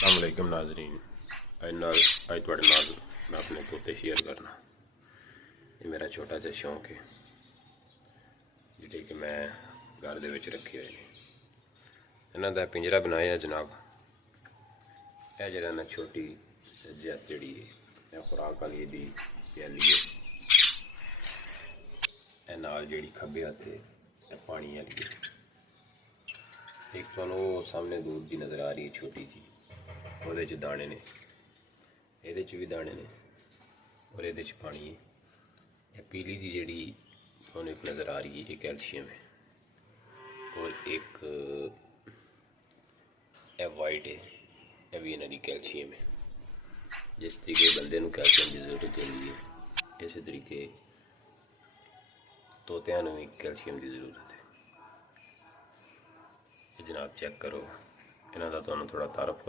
अस्सलामुअलैकुम नाज़रीन। अज तुहाडे नाल मैं अपने तोते शेयर करना। ये मेरा छोटा जिहा शौक है जिहड़े कि मैं घर दे विच रखे हुए ने। इन्हां दा पिंजरा बनाया जनाब। यह जिहड़ा ना छोटी सज्जे हत्थ जिहड़ी है खुराक वाली दी प्याली है। यह नाल जिहड़ी खब्बे हत्थ है पानी वाली है। एक तुहानूं सामने दूर जी नज़र आ रही है छोटी जी, ਉਹਦੇ 'ਚ दाने ने, ਇਹਦੇ 'ਚ भी दाने ने और ਇਹਦੇ 'ਚ पानी है। यह पीली जी जिहड़ी तुहानूं एक नज़र आ रही है ये कैल्शियम है और एक यह वाइट है, यह भी इन्हां दी कैल्शियम है। जिस तरीके बंदे नूं कैल्शियम की जरूरत होती है इस तरीके तोतियां नूं भी कैल्शियम की जरूरत है। जनाब चेक करो, इन्हां दा तुहानूं थोड़ा तारफ